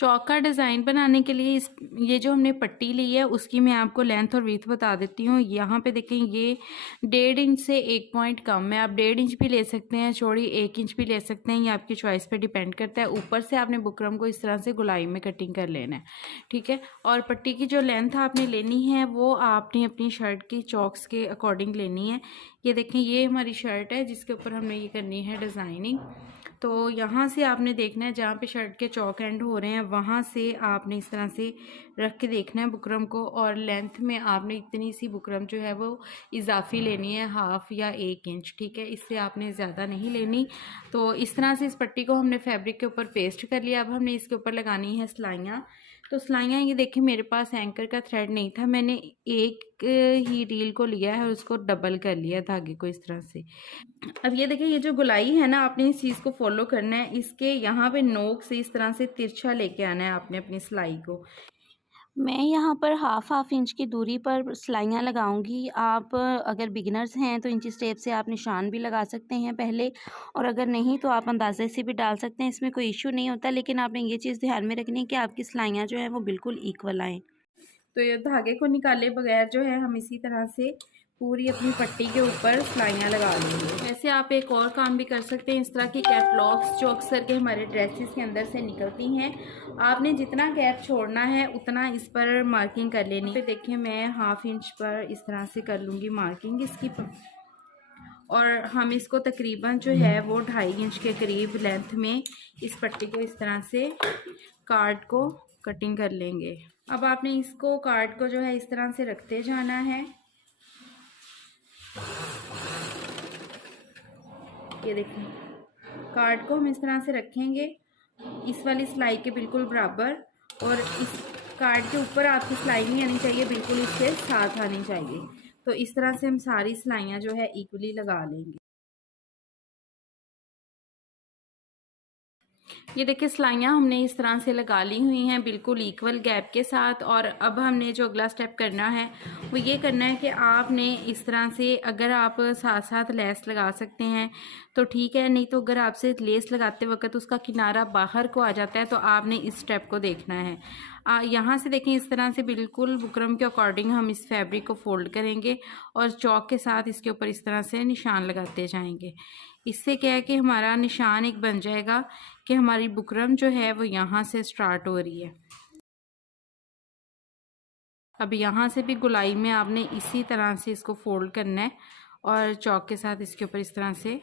चौक का डिज़ाइन बनाने के लिए ये जो हमने पट्टी ली है उसकी मैं आपको लेंथ और विड्थ बता देती हूँ। यहाँ पे देखें ये 1.5 इंच से 1 पॉइंट कम है। आप 1.5 इंच भी ले सकते हैं, चौड़ी 1 इंच भी ले सकते हैं, ये आपकी चॉइस पे डिपेंड करता है। ऊपर से आपने बुकरम को इस तरह से गोलाई में कटिंग कर लेना है, ठीक है। और पट्टी की जो लेंथ आपने लेनी है वो आपने अपनी शर्ट की चौक्स के अकॉर्डिंग लेनी है। ये देखें ये हमारी शर्ट है जिसके ऊपर हमने ये करनी है डिज़ाइनिंग। तो यहाँ से आपने देखना है जहाँ पे शर्ट के चौक एंड हो रहे हैं वहाँ से आपने इस तरह से रख के देखना है बुकरम को। और लेंथ में आपने इतनी सी बुकरम जो है वो इजाफी लेनी है, 1/2 या 1 इंच, ठीक है। इससे आपने ज़्यादा नहीं लेनी। तो इस तरह से इस पट्टी को हमने फैब्रिक के ऊपर पेस्ट कर लिया। अब हमने इसके ऊपर लगानी है सिलाइयाँ। तो सिलाइयाँ ये देखिए मेरे पास एंकर का थ्रेड नहीं था, मैंने एक ही रील को लिया है और उसको डबल कर लिया धागे को इस तरह से। अब ये देखिए ये जो गोलाई है ना, आपने इस चीज़ को फॉलो करना है। इसके यहाँ पे नोक से इस तरह से तिरछा लेके आना है आपने अपनी सिलाई को। मैं यहाँ पर हाफ इंच की दूरी पर सिलाइयाँ लगाऊंगी। आप अगर बिगिनर्स हैं तो इंची टेप से आप निशान भी लगा सकते हैं पहले, और अगर नहीं तो आप अंदाजे से भी डाल सकते हैं, इसमें कोई इशू नहीं होता। लेकिन आपने ये चीज़ ध्यान में रखनी है कि आपकी सिलाइयाँ जो हैं वो बिल्कुल इक्वल आएँ। तो ये धागे को निकाले बगैर जो है हम इसी तरह से पूरी अपनी पट्टी के ऊपर सिलाइयाँ लगा लेंगे। वैसे आप एक और काम भी कर सकते हैं, इस तरह की कैटलॉग्स जो अक्सर के हमारे ड्रेसेस के अंदर से निकलती हैं, आपने जितना गैप छोड़ना है उतना इस पर मार्किंग कर लेनी है। देखिए मैं 1/2 इंच पर इस तरह से कर लूँगी मार्किंग इसकी और हम इसको तकरीबन जो है वो 2.5 इंच के करीब लेंथ में इस पट्टी को इस तरह से कार्ड को कटिंग कर लेंगे। अब आपने इसको कार्ड को जो है इस तरह से रखते जाना है। ये देखें कार्ड को हम इस तरह से रखेंगे इस वाली सिलाई के बिल्कुल बराबर, और इस कार्ड के ऊपर आपकी सिलाई नहीं आनी चाहिए, बिल्कुल इसके साथ आनी चाहिए। तो इस तरह से हम सारी सिलाइयाँ जो है इक्वली लगा लेंगे। ये देखिए सिलाइयाँ हमने इस तरह से लगा ली हुई हैं बिल्कुल इक्वल गैप के साथ। और अब हमने जो अगला स्टेप करना है वो ये करना है कि आपने इस तरह से, अगर आप साथ साथ लेस लगा सकते हैं तो ठीक है, नहीं तो अगर आपसे लेस लगाते वक्त उसका किनारा बाहर को आ जाता है तो आपने इस स्टेप को देखना है। यहाँ से देखें इस तरह से बिल्कुल बुकरम के अकॉर्डिंग हम इस फैब्रिक को फोल्ड करेंगे और चौक के साथ इसके ऊपर इस तरह से निशान लगाते जाएंगे। इससे क्या है कि हमारा निशान एक बन जाएगा कि हमारी बुकरम जो है वो यहाँ से स्टार्ट हो रही है। अब यहाँ से भी गोलाई में आपने इसी तरह से इसको फोल्ड करना है और चौक के साथ इसके ऊपर इस तरह से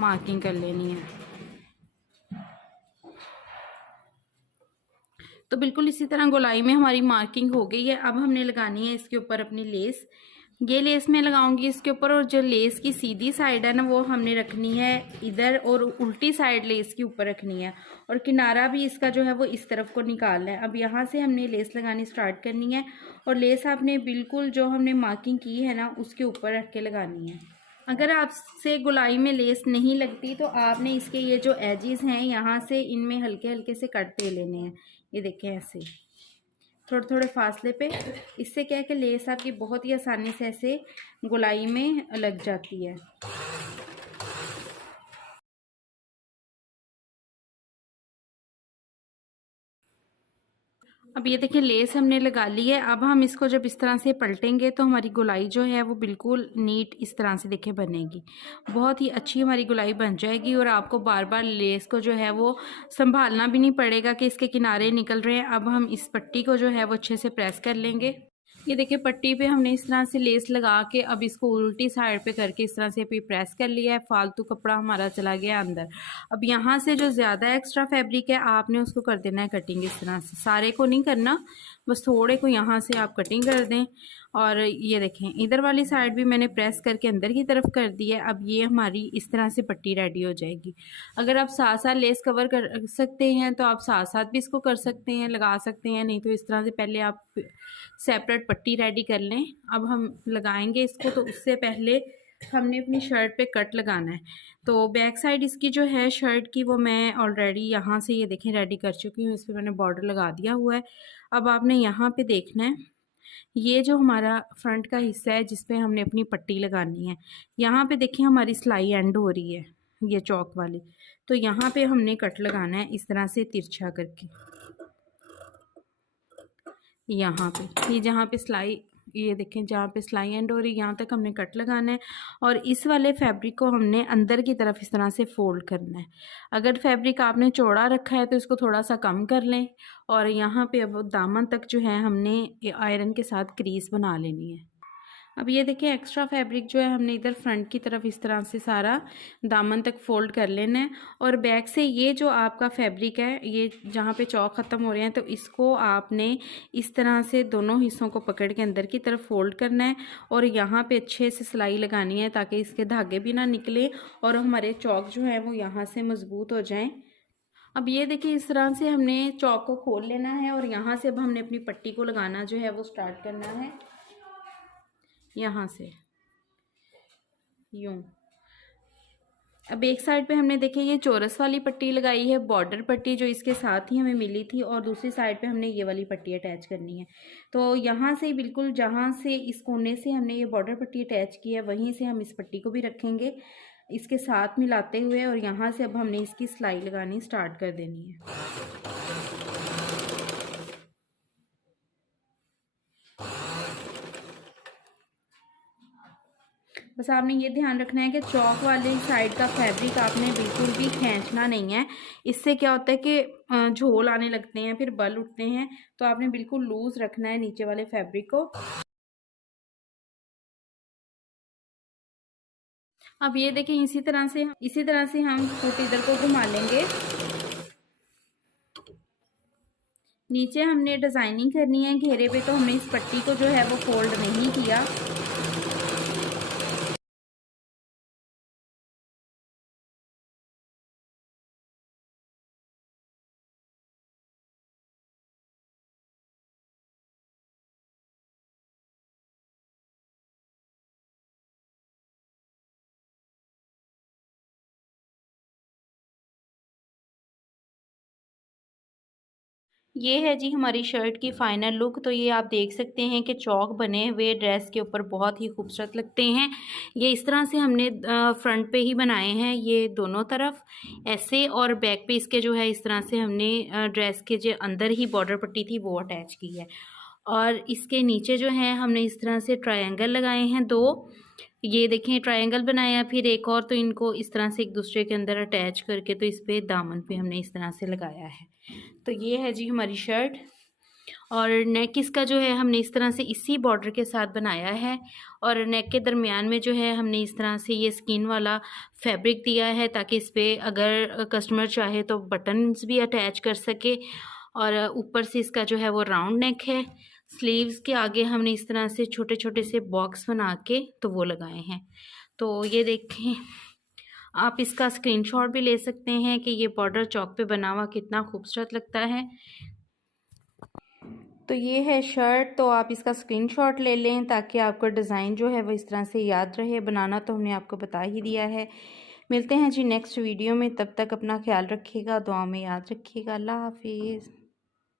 मार्किंग कर लेनी है। तो बिल्कुल इसी तरह गोलाई में हमारी मार्किंग हो गई है। अब हमने लगानी है इसके ऊपर अपनी लेस। ये लेस मैं लगाऊंगी इसके ऊपर, और जो लेस की सीधी साइड है ना वो हमने रखनी है इधर, और उल्टी साइड लेस की ऊपर रखनी है, और किनारा भी इसका जो है वो इस तरफ को निकालना है। अब यहाँ से हमने लेस लगानी स्टार्ट करनी है और लेस आपने बिल्कुल जो हमने मार्किंग की है ना उसके ऊपर रख के लगानी है। अगर आपसे गोलाई में लेस नहीं लगती तो आपने इसके ये जो एजेस हैं यहाँ से इनमें हल्के हल्के से कट दे लेने हैं। ये देखें ऐसे थोड़े थोड़े फासले पे। इससे क्या है कि लेस आपकी बहुत ही आसानी से ऐसे गोलाई में लग जाती है। अब ये देखिए लेस हमने लगा ली है। अब हम इसको जब इस तरह से पलटेंगे तो हमारी गोलाई जो है वो बिल्कुल नीट इस तरह से देखिए बनेगी, बहुत ही अच्छी हमारी गोलाई बन जाएगी। और आपको बार बार लेस को जो है वो संभालना भी नहीं पड़ेगा कि इसके किनारे निकल रहे हैं। अब हम इस पट्टी को जो है वो अच्छे से प्रेस कर लेंगे। ये देखिए पट्टी पे हमने इस तरह से लेस लगा के अब इसको उल्टी साइड पे करके इस तरह से भी प्रेस कर लिया है। फालतू कपड़ा हमारा चला गया अंदर। अब यहाँ से जो ज़्यादा एक्स्ट्रा फैब्रिक है आपने उसको कर देना है कटिंग इस तरह से। सारे को नहीं करना, बस थोड़े को यहाँ से आप कटिंग कर दें। और ये देखें इधर वाली साइड भी मैंने प्रेस करके अंदर की तरफ कर दी है। अब ये हमारी इस तरह से पट्टी रेडी हो जाएगी। अगर आप साथ साथ लेस कवर कर सकते हैं तो आप साथ साथ भी इसको कर सकते हैं, लगा सकते हैं, नहीं तो इस तरह से पहले आप सेपरेट पट्टी रेडी कर लें। अब हम लगाएंगे इसको, तो उससे पहले हमने अपनी शर्ट पे कट लगाना है। तो बैक साइड इसकी जो है शर्ट की वो मैं ऑलरेडी यहाँ से ये देखें रेडी कर चुकी हूँ। इस पर मैंने बॉर्डर लगा दिया हुआ है। अब आपने यहाँ पे देखना है ये जो हमारा फ्रंट का हिस्सा है जिस पे हमने अपनी पट्टी लगानी है, यहाँ पे देखिए हमारी सिलाई एंड हो रही है ये चौक वाली। तो यहाँ पे हमने कट लगाना है इस तरह से तिरछा करके। यहाँ पे, ये जहाँ पे सिलाई, ये देखें जहाँ पे सिलाई एंड हो रही यहाँ तक हमने कट लगाना है। और इस वाले फैब्रिक को हमने अंदर की तरफ इस तरह से फोल्ड करना है। अगर फैब्रिक आपने चौड़ा रखा है तो इसको थोड़ा सा कम कर लें। और यहाँ पे अब दामन तक जो है हमने आयरन के साथ क्रीज बना लेनी है। अब ये देखिए एक्स्ट्रा फैब्रिक जो है हमने इधर फ्रंट की तरफ इस तरह से सारा दामन तक फोल्ड कर लेना है। और बैक से ये जो आपका फैब्रिक है, ये जहाँ पे चौक ख़त्म हो रहे हैं, तो इसको आपने इस तरह से दोनों हिस्सों को पकड़ के अंदर की तरफ फोल्ड करना है। और यहाँ पे अच्छे से सिलाई लगानी है ताकि इसके धागे भी ना निकले और हमारे चौक जो है वो यहाँ से मजबूत हो जाएं। अब ये देखिए इस तरह से हमने चौक को खोल लेना है और यहाँ से अब हमने अपनी पट्टी को लगाना जो है वो स्टार्ट करना है। यहाँ से यूं। अब एक साइड पे हमने देखिए ये चौरस वाली पट्टी लगाई है, बॉर्डर पट्टी जो इसके साथ ही हमें मिली थी, और दूसरी साइड पे हमने ये वाली पट्टी अटैच करनी है। तो यहाँ से बिल्कुल जहाँ से इस कोने से हमने ये बॉर्डर पट्टी अटैच की है वहीं से हम इस पट्टी को भी रखेंगे इसके साथ मिलाते हुए, और यहाँ से अब हमने इसकी सिलाई लगानी स्टार्ट कर देनी है। बस आपने ये ध्यान रखना है कि चौक वाली साइड का फैब्रिक आपने बिल्कुल भी खींचना नहीं है। इससे क्या होता है कि झोल आने लगते हैं, फिर बल उठते हैं। तो आपने बिल्कुल लूज रखना है नीचे वाले फैब्रिक को। अब ये देखें इसी तरह से हम फुट इधर को घुमा लेंगे। नीचे हमने डिज़ाइनिंग करनी है घेरे पे, तो हमने इस पट्टी को जो है वो फोल्ड नहीं किया। ये है जी हमारी शर्ट की फ़ाइनल लुक। तो ये आप देख सकते हैं कि चौक बने हुए ड्रेस के ऊपर बहुत ही खूबसूरत लगते हैं। ये इस तरह से हमने फ्रंट पे ही बनाए हैं, ये दोनों तरफ ऐसे, और बैक पे इसके जो है इस तरह से हमने ड्रेस के जो अंदर ही बॉर्डर पट्टी थी वो अटैच की है। और इसके नीचे जो है हमने इस तरह से ट्रायंगल लगाए हैं दो। ये देखें ट्रायंगल बनाया, फिर एक और, तो इनको इस तरह से एक दूसरे के अंदर अटैच करके तो इस पे दामन पे हमने इस तरह से लगाया है। तो ये है जी हमारी शर्ट। और नेक इसका जो है हमने इस तरह से इसी बॉर्डर के साथ बनाया है। और नेक के दरमियान में जो है हमने इस तरह से ये स्किन वाला फैब्रिक दिया है ताकि इस पर अगर कस्टमर चाहे तो बटन्स भी अटैच कर सके। और ऊपर से इसका जो है वो राउंड नेक है। स्लीव्स के आगे हमने इस तरह से छोटे छोटे से बॉक्स बना के तो वो लगाए हैं। तो ये देखें, आप इसका स्क्रीनशॉट भी ले सकते हैं कि ये बॉर्डर चौक पे बना हुआ कितना खूबसूरत लगता है। तो ये है शर्ट, तो आप इसका स्क्रीनशॉट ले लें ताकि आपको डिज़ाइन जो है वो इस तरह से याद रहे। बनाना तो हमने आपको बता ही दिया है। मिलते हैं जी नेक्स्ट वीडियो में, तब तक अपना ख्याल रखिएगा, दुआ में याद रखिएगा। अल्लाह हाफिज़।